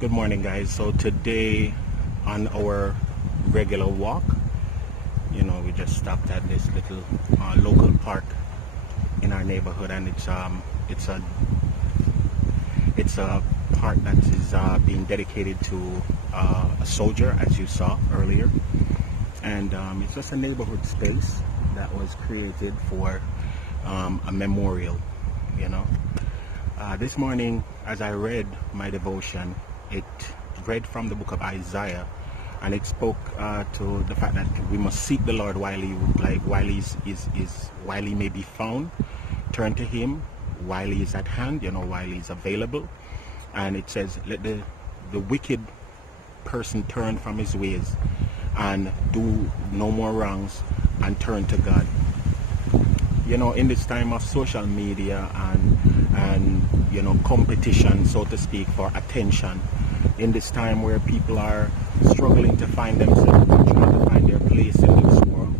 Good morning, guys. So today on our regular walk, we just stopped at this little local park in our neighborhood, and it's a park that is being dedicated to a soldier, as you saw earlier, and it's just a neighborhood space that was created for a memorial. This morning, as I read my devotion, it read from the book of Isaiah, and it spoke to the fact that we must seek the Lord while he may be found, turn to him while he is at hand, while he's available. And it says, let the wicked person turn from his ways and do no more wrongs and turn to God. In this time of social media and competition, so to speak, for attention, in this time where people are struggling to find themselves, trying to find their place in this world,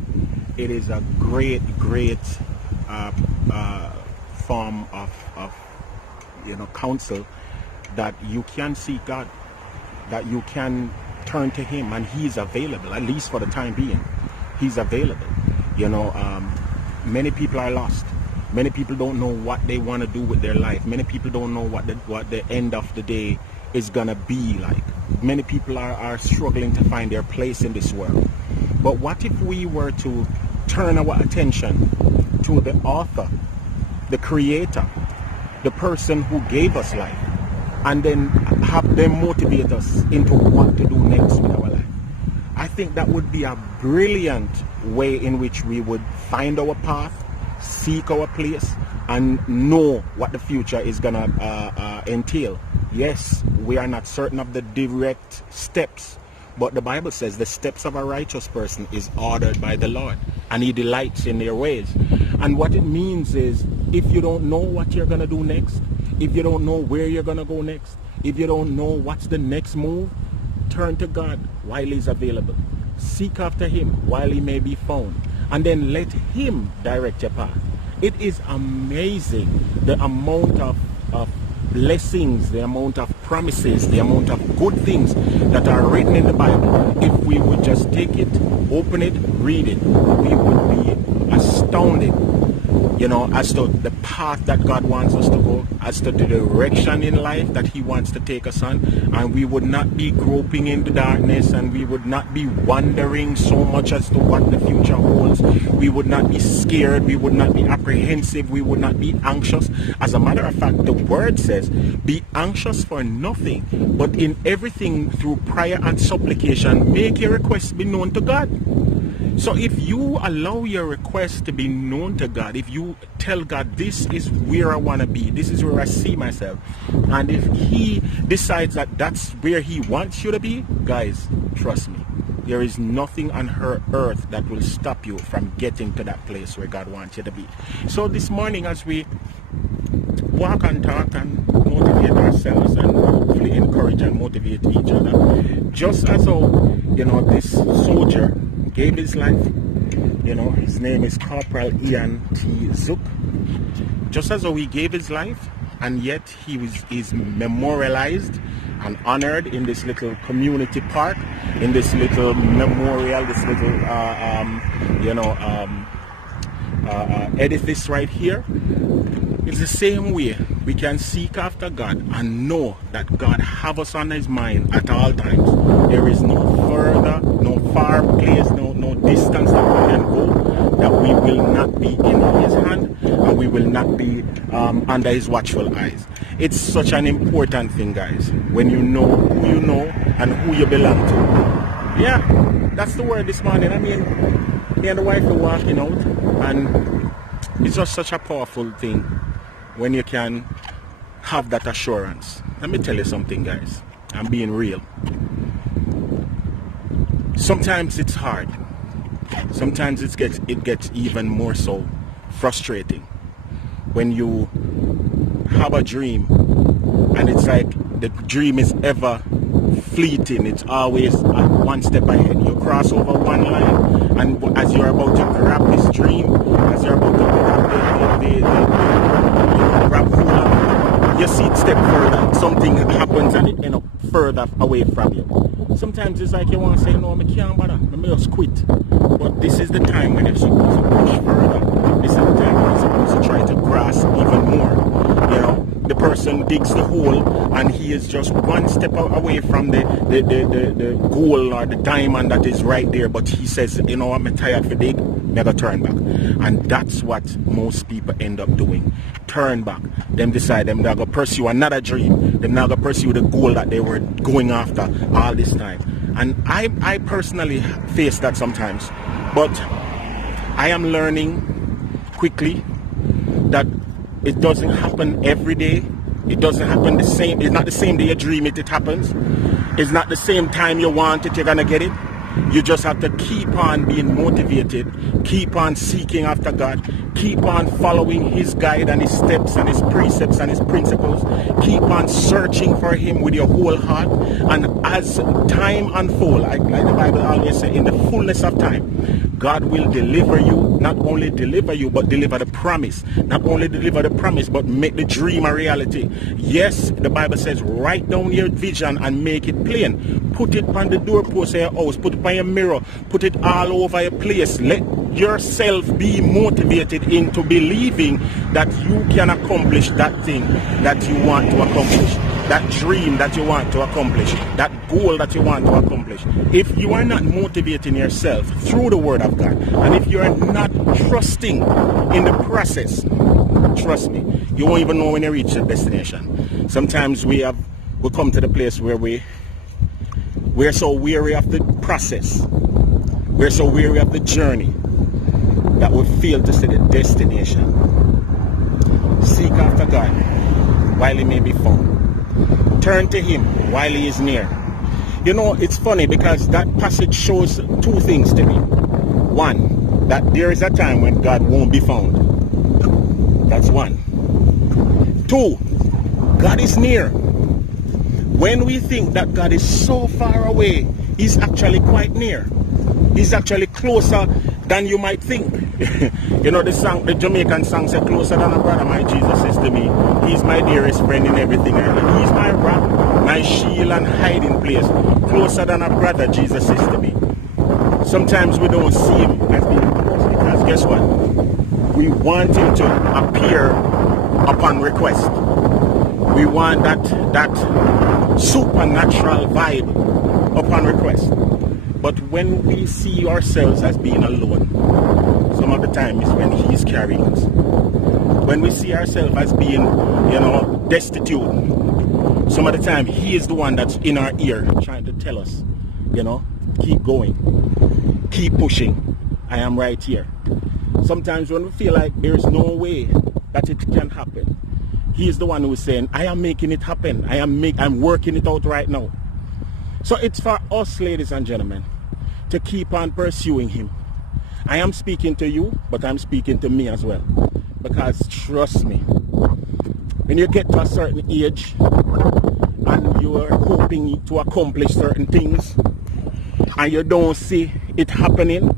it is a great form of counsel that you can seek God, that you can turn to him, and he's available, at least for the time being. He's available. Many people are lost. Many people don't know what they want to do with their life. Many people don't know what the end of the day is gonna be like. Many people are struggling to find their place in this world. But what if we were to turn our attention to the author, the creator, the person who gave us life, and then have them motivate us into what to do next with our life? I think that would be a brilliant way in which we would find our path, seek our place, and know what the future is gonna entail. Yes, we are not certain of the direct steps, but the Bible says the steps of a righteous person is ordered by the Lord, and he delights in their ways. And what it means is, if you don't know what you're gonna do next, if you don't know where you're gonna go next, if you don't know what's the next move, turn to God while he's available. Seek after him while he may be found, and then let him direct your path. It is amazing the amount of blessings, the amount of promises, the amount of good things that are written in the Bible. If we would just take it, open it, read it, we would be astounded, as to the path that God wants us to go, as to the direction in life that he wants to take us on. And we would not be groping in the darkness, and we would not be wondering so much as to what the future holds. We would not be scared, we would not be apprehensive, we would not be anxious. As a matter of fact, the word says, be anxious for nothing, but in everything through prayer and supplication, make your requests be known to God. So if you allow your request to be known to God, if you tell God, this is where I want to be, this is where I see myself, and if he decides that that's where he wants you to be, guys, trust me, there is nothing on earth that will stop you from getting to that place where God wants you to be. So this morning, as we walk and talk and motivate ourselves and hopefully encourage and motivate each other, just as how this soldier gave his life, his name is Corporal Ian T. Zook. Just as though he gave his life, and yet is memorialized and honored in this little community park, in this little memorial, this little edifice right here. It's the same way we can seek after God and know that God have us on his mind at all times. There is no further, no far place, no distance that we can go that we will not be in his hand, and we will not be under his watchful eyes. It's such an important thing, guys, when you know who you know and who you belong to. Yeah, that's the word this morning. I mean, me and the wife are walking out, and it's just such a powerful thing when you can have that assurance. Let me tell you something, guys. I'm being real. Sometimes it's hard. Sometimes it gets even more so frustrating when you have a dream and it's like the dream is ever fleeting. It's always one step ahead. You cross over one line, and as you're about to grab this dream, as you're about to grab the grab cooler, you see it step further, something happens and it ends up further away from you. Sometimes it's like you want to say, no, I can't bother, I may just quit. But this is the time when you're supposed to push further. This is the time when you're supposed to try to grasp even more. You know, the person digs the hole and he is just one step away from the goal or the diamond that is right there. But he says, you know what, I'm tired for dig, never turn back. And that's what most people end up doing. Turn back. Them decide them they're going to pursue another dream. They're not going to pursue the goal that they were going after all this time. And I personally face that sometimes. But I am learning quickly that it doesn't happen every day. It doesn't happen the same. It's not the same day you dream it happens. It's not the same time you want it, you're going to get it. You just have to keep on being motivated, keep on seeking after God, keep on following His guide and His steps and His precepts and His principles. Keep on searching for Him with your whole heart. And as time unfolds, like the Bible always says, in the fullness of time, God will deliver you, not only deliver you, but deliver the promise. Not only deliver the promise, but make the dream a reality. Yes, the Bible says, write down your vision and make it plain. Put it on the doorpost of your house, put it on your mirror, put it all over your place. Let yourself be motivated into believing that you can accomplish that thing that you want to accomplish. That dream that you want to accomplish, that goal that you want to accomplish. If you are not motivating yourself through the Word of God, and if you are not trusting in the process, trust me, you won't even know when you reach the destination. Sometimes we come to the place where we're so weary of the process, we're so weary of the journey, that we fail to see the destination. Seek after God while He may be found. Turn to Him while He is near. You know, it's funny because that passage shows two things to me. One, that there is a time when God won't be found. That's one. Two, God is near. When we think that God is so far away, He's actually quite near. He's actually closer than you might think. You know the song, the Jamaican song said, closer than a brother, my Jesus is to me. He's my dearest friend in everything I do. He's my rock, my shield and hiding place. Closer than a brother, Jesus is to me. Sometimes we don't see Him as being close because guess what? We want Him to appear upon request. We want that supernatural vibe upon request. But when we see ourselves as being alone, some of the time is when He's carrying us. When we see ourselves as being, destitute, some of the time He is the one that's in our ear trying to tell us, keep going, keep pushing, I am right here. Sometimes when we feel like there's no way that it can happen, He is the one who is saying, I am making it happen. I'm working it out right now. So it's for us, ladies and gentlemen, to keep on pursuing Him. I am speaking to you, but I'm speaking to me as well. Because trust me, when you get to a certain age and you are hoping to accomplish certain things and you don't see it happening,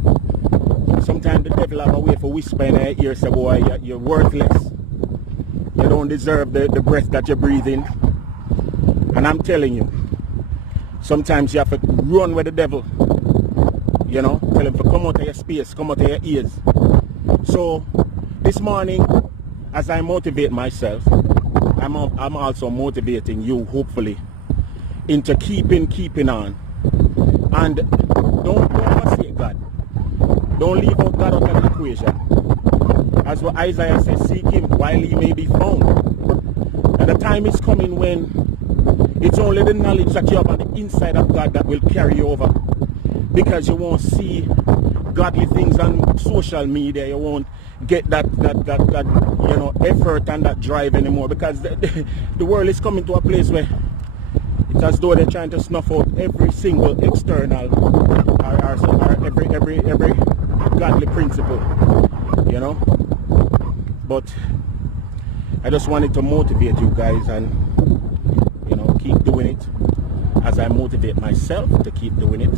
sometimes the devil have a way for whisper in your ear, say, boy, you're worthless. You don't deserve the breath that you're breathing. And I'm telling you, sometimes you have to run with the devil. Tell him to come out of your space, come out of your ears. So this morning, as I motivate myself, I'm also motivating you, hopefully, into keeping on. And don't forsake God. Don't leave out God out of the equation. As what Isaiah says, seek Him while He may be found. And the time is coming when it's only the knowledge that you have on the inside of God that will carry you over. Because you won't see godly things on social media. You won't get that effort and that drive anymore. Because the world is coming to a place where it's as though they're trying to snuff out every single external or every godly principle. But I just wanted to motivate you guys and keep doing it as I motivate myself to keep doing it.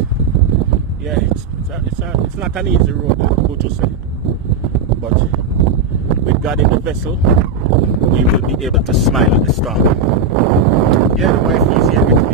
Yeah, it's not an easy road, I go to say. But with God in the vessel, we will be able to smile at the storm. Yeah, the wife is here with me.